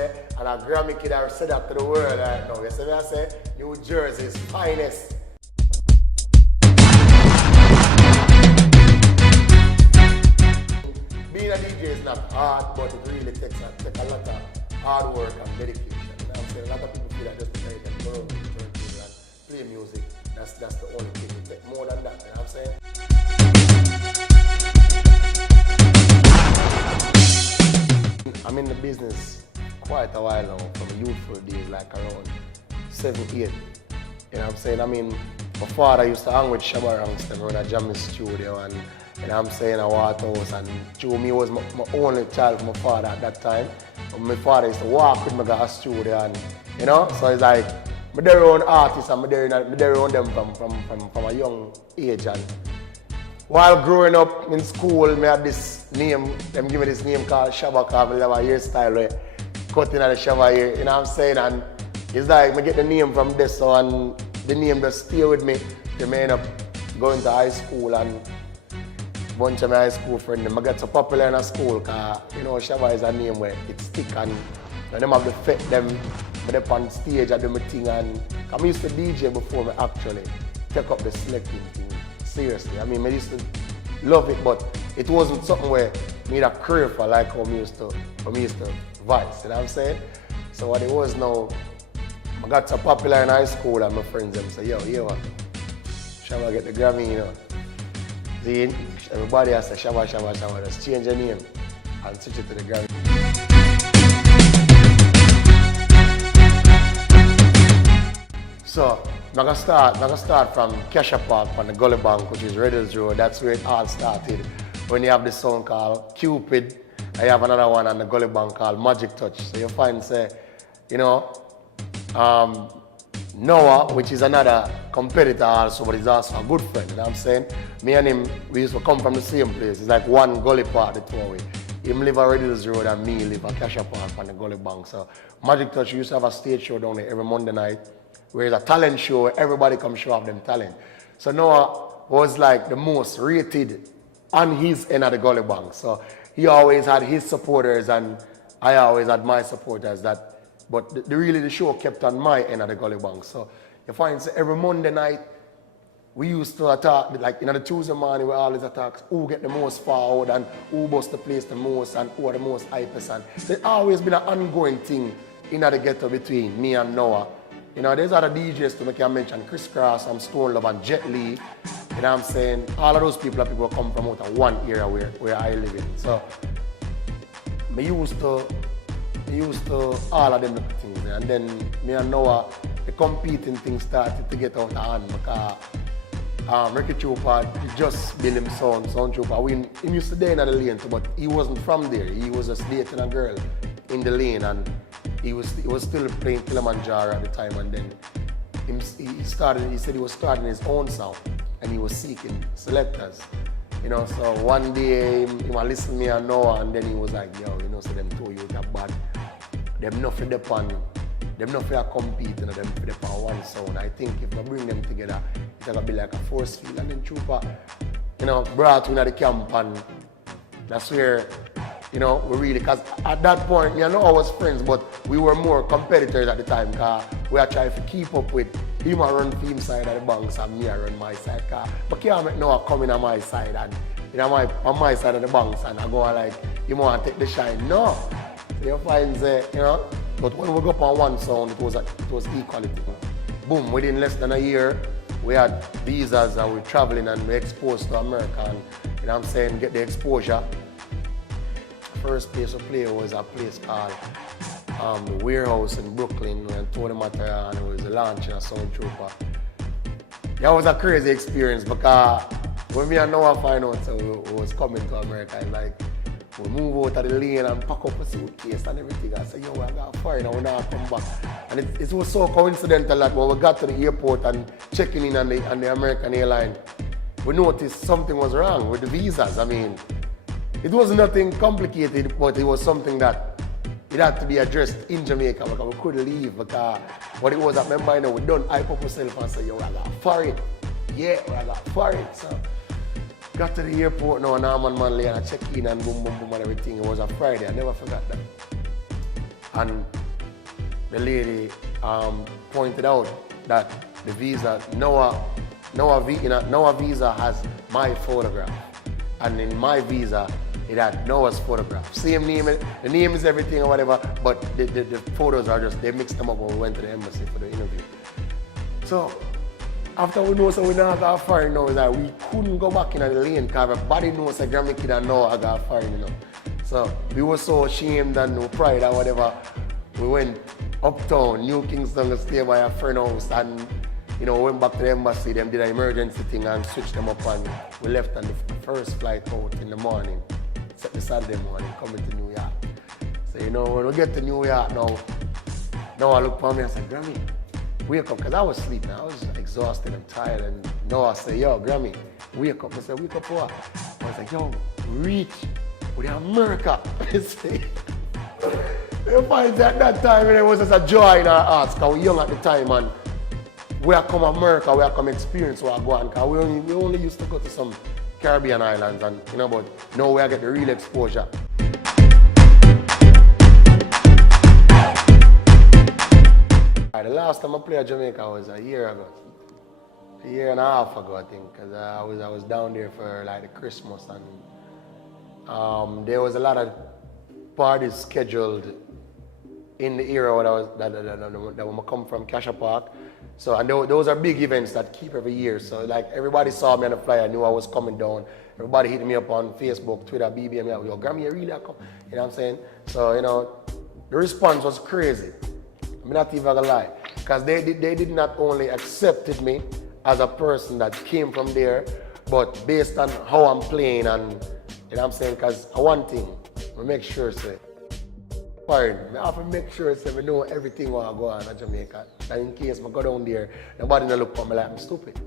say? And a Grammy kid I said that to the world right now. You see me I say? New Jersey's finest. Being a DJ is not hard, but it really takes a lot of hard work and dedication. You know what I'm saying? A lot of people feel that just play them girls and play music. That's the only thing. It takes more than that, you know what I'm saying? I'm in the business quite a while now, from youthful days, like around 7, 8. You know what I'm saying? I mean, my father used to hang with Shabba Ranks them around a jamming studio, and you know what I'm saying, a Waterhouse, and Joe me was my only child from my father at that time. And my father used to walk with me to a studio, and you know, so it's like, I'm there around artists and I'm there around them from a young age. And while growing up in school, I had this name, them give me this name called Shabba, because I have a hairstyle where cutting at the Shabba hair, you know what I'm saying? And it's like, I get the name from this, so, and the name just stay with me. They end up going to high school, and a bunch of my high school friends, I got so popular in a school because, you know, Shabba is a name where it stick, and them have to fit them on stage, I do my thing, and I used to DJ before I actually take up the selecting thing seriously. I mean, I used to love it, but it wasn't something where I need a career for like how I used to voice, you know what I'm saying? So what it was now, I got so popular in high school and my friends them say, yo, Shabba get the Grammy, you know. See, everybody has to Shabba, just change the name and switch it to the Grammy. So, I'm gonna start from Kesha Park on the Gully Bank, which is Red Hills Road. That's where it all started. When you have this song called Cupid, I have another one on the Gully Bank called Magic Touch. So you find, say, you know, Noah, which is another competitor also, but he's also a good friend, you know what I'm saying? Me and him, we used to come from the same place. It's like one gully park, the two of us. Him live at Red Hills Road and me live at Kesha Park on the Gully Bank. So Magic Touch, we used to have a stage show down there every Monday night, where it's a talent show where everybody come show off them talent. So Noah was like the most rated on his end of the Gully Bank. So he always had his supporters and I always had my supporters. But the show kept on my end of the Gully Bank. So you find every Monday night we used to attack, like the Tuesday morning we always attack who get the most forward and who bust the place the most and who are the most hypest. And there's always been an ongoing thing in the ghetto between me and Noah. You know, there's other DJs to make I mention Chris Cross and Stone Love and Jet Li. You know what I'm saying? All of those people are people who come from out of one area where I live in. So I used to all of them things. And then me and Noah, the competing thing started to get out of hand because Ricky Trooper just built him Sound Trooper. He used to stay in the lane too, but he wasn't from there. He was just dating a girl in the lane, and he was still playing Kilimanjaro at the time, and then he said he was starting his own sound and he was seeking selectors. You know, so one day he listened to me and Noah, and then he was like, yo, you know, so them two you that bad. Them not for the pan, them not for compete, you know, them for the pan one sound. I think if I bring them together, it's gonna be like a force field. And then Trooper, you know, brought me to the camp, and that's where, you know, we really, because at that point, you know, I was friends, but we were more competitors at the time, because we were trying to keep up with him and run him side of the banks and me I run my side. But can't make Noah come in on my side and, you know, on my side of the banks and I go like, you want to take the shine. No. So you find, you know, but when we go up on one sound, it was equality. Boom, within less than a year, we had visas and we're traveling and we're exposed to America and, you know what I'm saying, get the exposure. First place to play was a place called the Warehouse in Brooklyn when Tony Mataya and it was the launch of Sound Trooper. That was a crazy experience because when me and Noah find out so we was coming to America, it's like we move out of the lane and pack up a suitcase and everything. I said, yo, I got fired and we now come back. And it was so coincidental that when we got to the airport and checking in on the American airline, we noticed something was wrong with the visas. I mean, it was nothing complicated, but it was something that it had to be addressed in Jamaica because we couldn't leave because what it was that remember, you know, we done hype up ourselves and say, yo, I got fired. Yeah, I got fired. So got to the airport now and Norman Manley and I check in and boom, boom, boom and everything. It was a Friday. I never forgot that. And the lady pointed out that the visa, Noah visa has my photograph. And in my visa, it had Noah's photograph. Same name, the name is everything or whatever, but the photos are just, they mixed them up when we went to the embassy for the interview. So, after we know so we not got foreign now, like we couldn't go back in the lane because everybody knows a Grammy kid and know I got foreign, you know. So, we were so ashamed and no pride or whatever. We went uptown, New Kingston, to stay by a friend house and went back to the embassy, them did an emergency thing and switched them up and we left on the first flight out in the morning, the Saturday morning, coming to New York. So when we get to New York now I look for me and say, Grammy, wake up, because I was sleeping, I was exhausted and tired, and I say, yo, Grammy, wake up. I said, wake up what? I was like, yo, reach with America. You find that time it was just a joy in our hearts because we were young at the time and we are come America, we are come experience what I go on because we only used to go to some Caribbean islands and but now we are get the real exposure. The last time I played Jamaica was a year ago. A year and a half ago I think, because I was down there for like the Christmas and there was a lot of parties scheduled in the era when I come from Cassia Park. So, and those are big events that keep every year. So, like, everybody saw me on the flyer, knew I was coming down. Everybody hit me up on Facebook, Twitter, BBM, like, yo, Grammy, you really come? You know what I'm saying? So, the response was crazy. I'm not even gonna lie. Because they did not only accepted me as a person that came from there, but based on how I'm playing and, you know what I'm saying? Because one thing, I make sure, say, I have to make sure that I know everything what I go on in Jamaica. And in case I go down there, nobody will look at me like I'm stupid.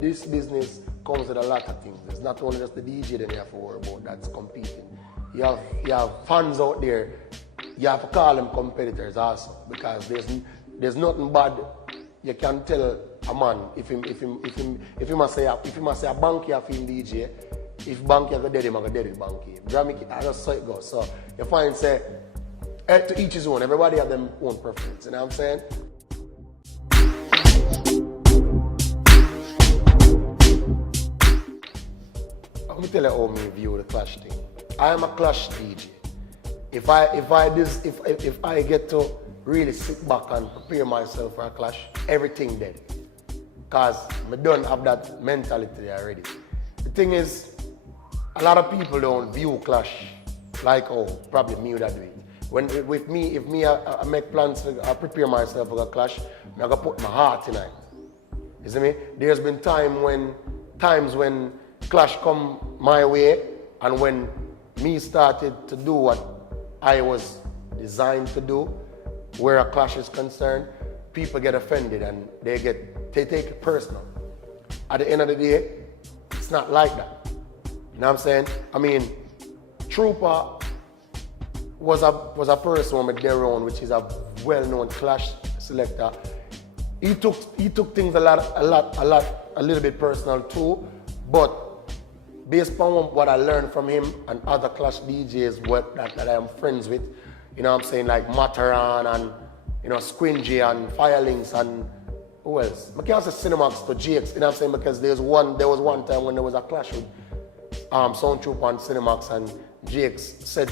This business comes with a lot of things. It's not only just the DJ that you have to worry about that's competing. You have fans out there, you have to call them competitors also, because there's nothing bad you can tell a man if he must say a banky of him DJ, if banky go dead him, I go dead it banky. Grammy, I just saw it go. So you find say to each his own, everybody have their own preference, you know what I'm saying? Let me tell you how me view the Clash thing. I am a Clash DJ. If I get to really sit back and prepare myself for a Clash, everything dead. Because I don't have that mentality already. The thing is, a lot of people don't view Clash like, oh, probably me would do it. With me, if I make plans, I prepare myself for a Clash, I'm going to put my heart in it. You see me? There's been times when Clash come my way, and when me started to do what I was designed to do, where a Clash is concerned, people get offended and they take it personal. At the end of the day, it's not like that. You know what I'm saying? I mean, Trooper was a person with Deron, which is a well-known Clash selector. He took things a little bit personal too, but based on what I learned from him and other Clash DJs that I am friends with, you know what I'm saying, like Mataran and Squingy and Firelinks and who else? I can't say Cinemax to GX, you know what I'm saying, because there was one time when there was a clash with Sound Trooper and Cinemax, and GX said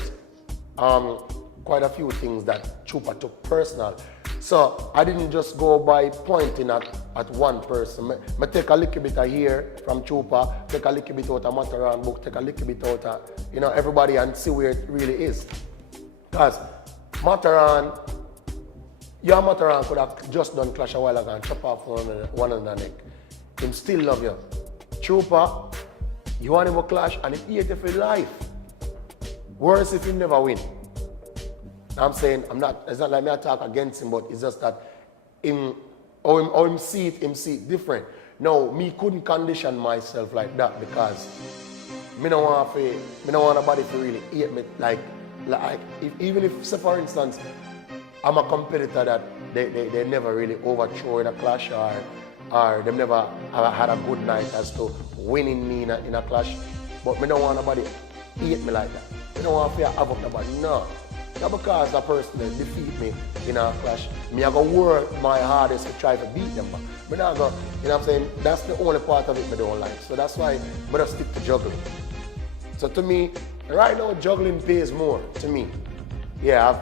quite a few things that Trooper took personal. So I didn't just go by pointing at one person. I take a little bit of here from Trooper, take a little bit out of Mataran book, take a little bit out of everybody and see where it really is. Because Mataran could have just done Clash a while ago and chop off one another neck. Him still love you. Trooper, you want him to clash and he hate you for life. Worse if he never win. I'm saying, it's not like me I talk against him, but it's just that him see it different. No, me couldn't condition myself like that because me don't want nobody to really hate me like even if, say for instance, I'm a competitor that they never really overthrow in a clash or they never had a good night as to winning me in a clash. but me don't want nobody hate me like that. Me don't want to have up nobody, no. Not because that person that defeat me in a clash. Me I go work my hardest to try to beat them, but me not go, you know what I'm saying? That's the only part of it me don't like. So that's why I just stick to juggling. So to me, right now juggling pays more to me. Yeah,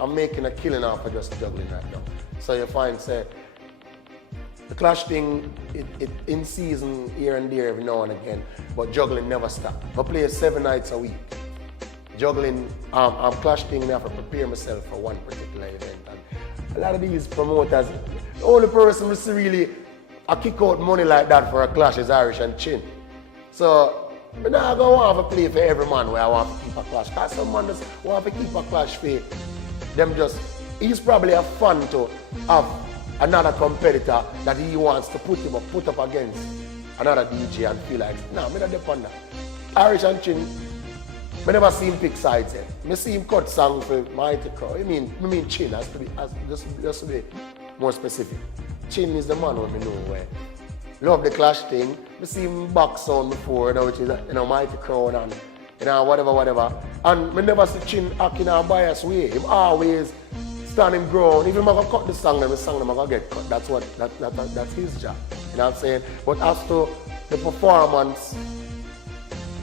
I'm making a killing off of just juggling right now. So you find, say, the clash thing, it in season here and there every now and again, but juggling never stop. I play 7 nights a week. Juggling, clash thing, I have to prepare myself for one particular event. And a lot of these promoters, the only person who really kick out money like that for a clash is Irishandchin. So, I'm not going to want to play for every man where I want to keep a clash. Because some man just want to keep a clash for them just, he's probably a fan to have another competitor that he wants to put up against another DJ and feel like, nah, I'm not depend on that. Irishandchin, I never see him pick sides yet. I see him cut songs for Mighty Crow. I mean Chin, just to be more specific. Chin is the man who I know where. Love the clash thing. I see him back sound before, which is Mighty Crow and whatever. And I never see Chin act in a biased way. He always stand him ground. Even if I cut the song, I'm gonna get cut. That's his job. You know what I'm saying? But as to the performance,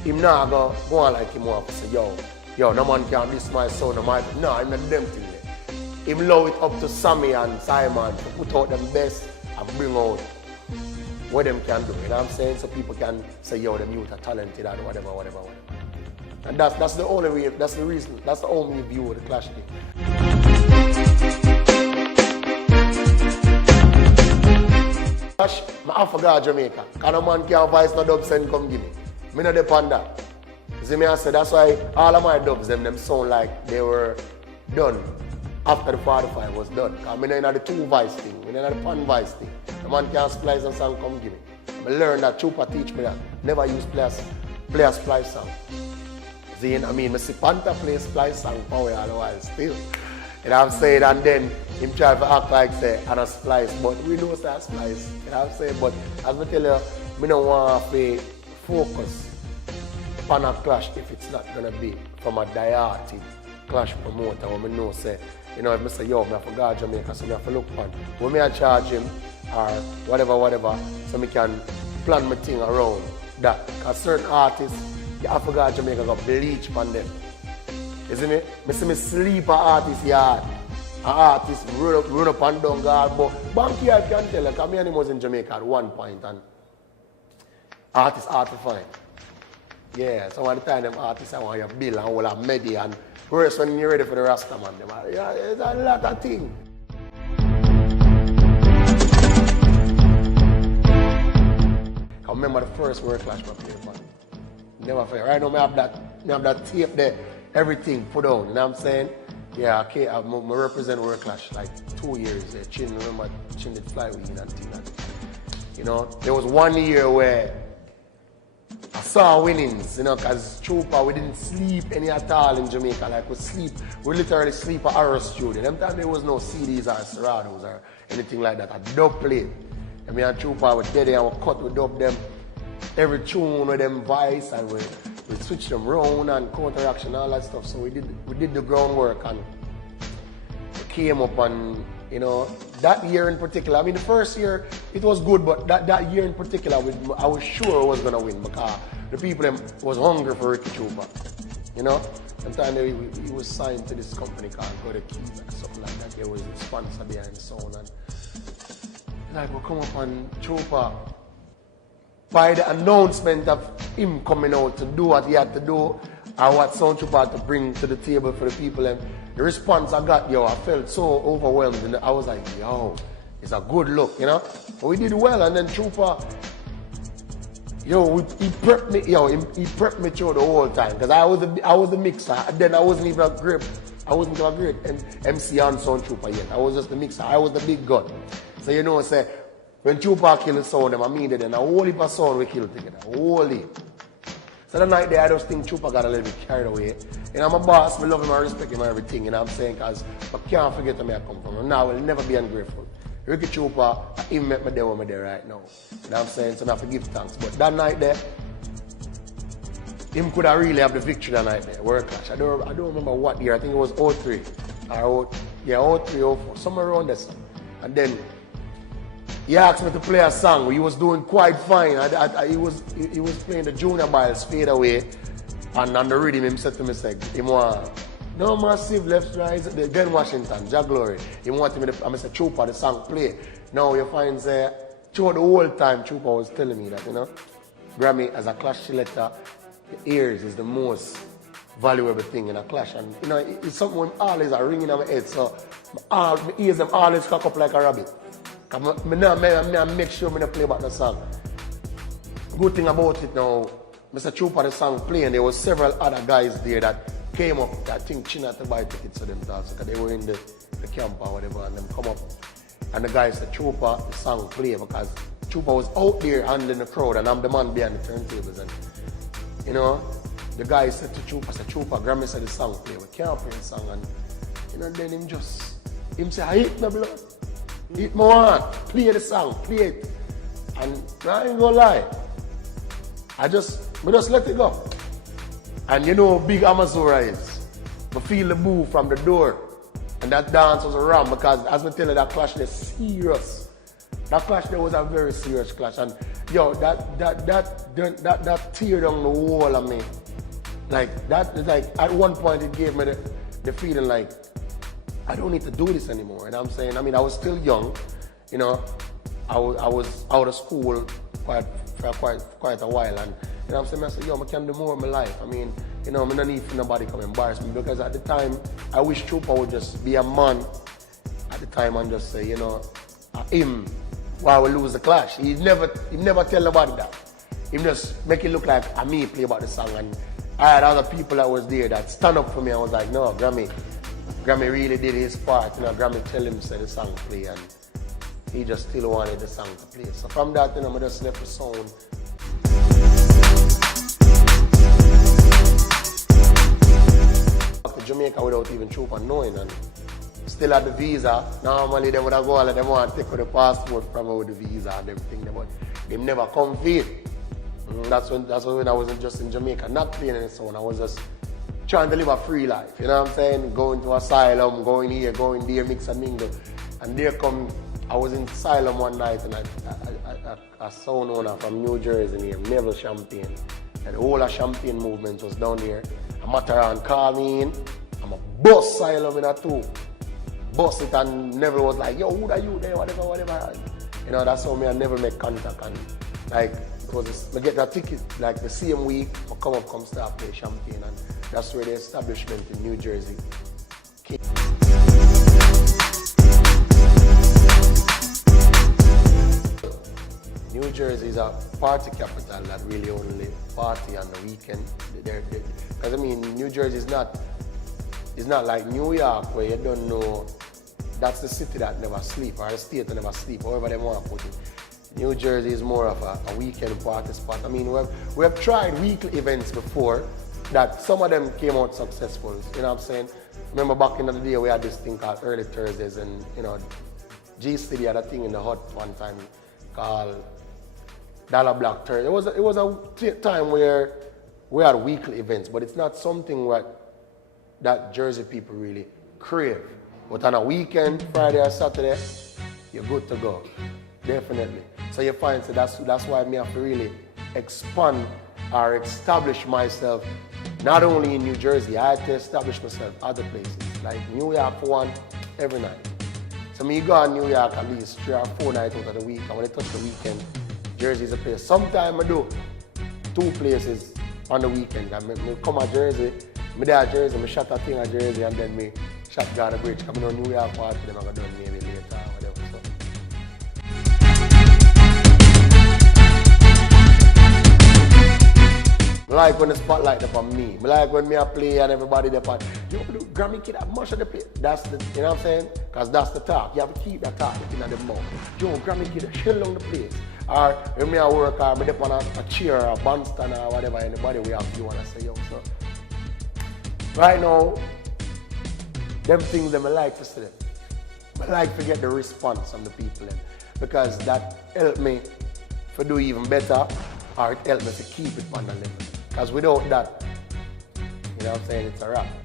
him not go on like him want to say, yo, no man can diss my sound, no, I'm not them thing there. Him allow it up to Sammy and Simon to put out them best and bring out what them can do, you know what I'm saying? So people can say, yo, them youth are talented and whatever. And that's the only way, that's the reason, that's the only view of the clash thing. Clash, I forgot Jamaica. Can a man can't voice no dub send come give me. Me no depend that. You see me I say that's why all of my dubs them sound like they were done after the 45 was done. Because I know the 2 voice thing, I know the pan voice thing. The man can't splice a song come give me. I learned that Chupa teach me that. Never use play a splice song. See, I see Panther play splice song power all the while still. You know what I'm saying? And then him try to act like say and a splice, but we know that splice. You know what I'm saying? But as I tell you, I don't want to focus on a clash if it's not gonna be from a diehard clash promoter when I know say, if I say yo, I forgot Jamaica, so I have to look on when I charge him or whatever, so I can plan my thing around that. Because certain artists, you have to go to Jamaica go bleach on them. You see me? I see me sleep an artist yard. An artist run up and down guard, but Banky I can tell you, because I was in Jamaica at one point and artists hard to find. Yeah, some of the time them artists I want your bill and all a medi and whereas when you're ready for the Rasta man, yeah, it's a lot of things. I remember the first World Clash I played, man. Never fail. Right now I have that tape there, everything put on, you know what I'm saying? Yeah, okay, I represent World Clash like 2 years there. Chin, remember Chin did fly with you and thing. There was 1 year where I saw winnings, because Chupa, we didn't sleep any at all in Jamaica. Like we literally sleep at our studio. Them time there was no CDs or Serados or anything like that. I dub played. And me and Chupa were dead and we cut, we dub them every tune with them voice and we switched them round and counteraction and all that stuff. So we did the groundwork and we came up and that year in particular, the first year it was good, but that year in particular I was sure I was going to win because the people was hungry for Ricky Chupa. Sometimes he was signed to this company called Go the Keys or something like that. There was a sponsor behind the sound and like we come up on Chupa by the announcement of him coming out to do what he had to do or what Sound Chupa had to bring to the table for the people. And the response I got, I felt so overwhelmed and I was like, it's a good look, But we did well and then Chupa, he prepped me, he prepped me through the whole time because I was the mixer. And then I wasn't even a great MC on Sound Chupa yet. I was just the mixer. I was the big gun. So say when Chupa killed the sound, I mean it, and a whole heap of sound we killed together. Whole heap. So the night there, I just think Chupa got a little bit carried away. I'm a boss, I love him, I respect him and everything, I'm saying, because I can't forget where I come from. And now I will never be ungrateful. Ricky Chupa, he met me there where I'm there right now. I'm saying? So I have to give thanks. But that night there, him could have really have the victory that night there, World Clash. I don't remember what year, I think it was 03. Or 03, 04, somewhere around this. And then he asked me to play a song. He was doing quite fine. He was playing the Junior Biles Fade Away. And on the rhythm, he said to me, he want no massive left right, the Ben Washington, Jah Glory. He wanted me to, I said, Trooper, the song play. Now you find throughout the whole time, Trooper was telling me that, Grammy as a Clash selector, the ears is the most valuable thing in a Clash. And it's something when always are ringing in my head. So my ears them always cock up like a rabbit. I make sure I play back the song. Good thing about it now, Mr. Trooper the song playing, there were several other guys there that came up. I think Chin had to buy tickets for them also, because they were in the camp or whatever, and them come up. And the guy said, Trooper, the song play, because Trooper was out there handling the crowd, and I'm the man behind the turntables. And the guy said to Trooper, Grammy said the song play, we can't play the song. And then him say, I hit my blood. Hit my hand, play the song, play it. And I ain't gonna lie, I just let it go. And big Amazura is. I feel the move from the door. And that dance was a ram, because as I tell you, that Clash was serious. That Clash there was a very serious Clash. And that tear down the wall of me. Like that, at one point it gave me the feeling like I don't need to do this anymore. And I'm saying, I was still young, I was out of school for quite a while, and I'm saying, I can do more of my life. I don't need for nobody come embarrass me, because at the time I wish Trooper would just be a man at the time and just say, him why we lose the Clash. He never tell nobody that. He just make it look like me play about the song, and I had other people that was there that stand up for me. I was like, no, Grammy really did his part. Grammy tell him say the song play, and he just still wanted the song to play. So from that, I just left the sound. Back to Jamaica without even Trooper knowing, and still had the visa. Normally they would have go and they want to take the passport from me with the visa and everything, but they never come feed. That's when I wasn't just in Jamaica, not playing any sound. I was just trying to live a free life, you know what I'm saying? Going to asylum, going here, going there, mix and mingle. And there come, I was in asylum one night, and a sound owner from New Jersey named Neville Champagne. And the whole of Champagne movement was down there. A Mataran called me in, I'm a bus asylum in a two. Bus it, and Neville was like, yo, who are you there, whatever. That's how I never make contact. And like, I get that ticket like the same week, I come start play Champagne, and that's where the establishment in New Jersey came. New Jersey is a party capital that really only party on the weekend. Because New Jersey is not like New York, where you don't know, that's the city that never sleep, or the state that never sleep, however they want to put it. New Jersey is more of a weekend party spot. We have tried weekly events before, that some of them came out successful, you know what I'm saying? Remember back in the day we had this thing called Early Thursdays, and G-City had a thing in the hut one time called Dollar Black Thursday. It was a time where we had weekly events, but it's not something that Jersey people really crave. But on a weekend, Friday or Saturday, you're good to go. Definitely. So you find, so that's why I have to really expand or establish myself, not only in New Jersey. I had to establish myself other places, like New York for one, every night. So me go to New York at least 3 or 4 nights out of the week, and when I touch the weekend, Jersey is a place. Sometimes I do 2 places on the weekend. I come to Jersey, I there at Jersey, I shot a thing at Jersey, and then I shot Ghana Bridge. Coming on New York party, then I'm going to do maybe later or whatever. So. I like when the spotlight up on me. I like when I play and everybody there on, yo, Grammy kid have much of the play. That's the, you know what I'm saying? Because that's the talk. You have to keep that talk in the mouth. Yo, Grammy kid, chill on the place. Or when I work, or I'm up on a chair or a bandstand or whatever, anybody we have, you want to say, yo, so. Right now, them things that I like to see them. I like to get the response from the people then, because that help me to do even better, or it help me to keep it on the level. Because without that, you know what I'm saying, it's a wrap.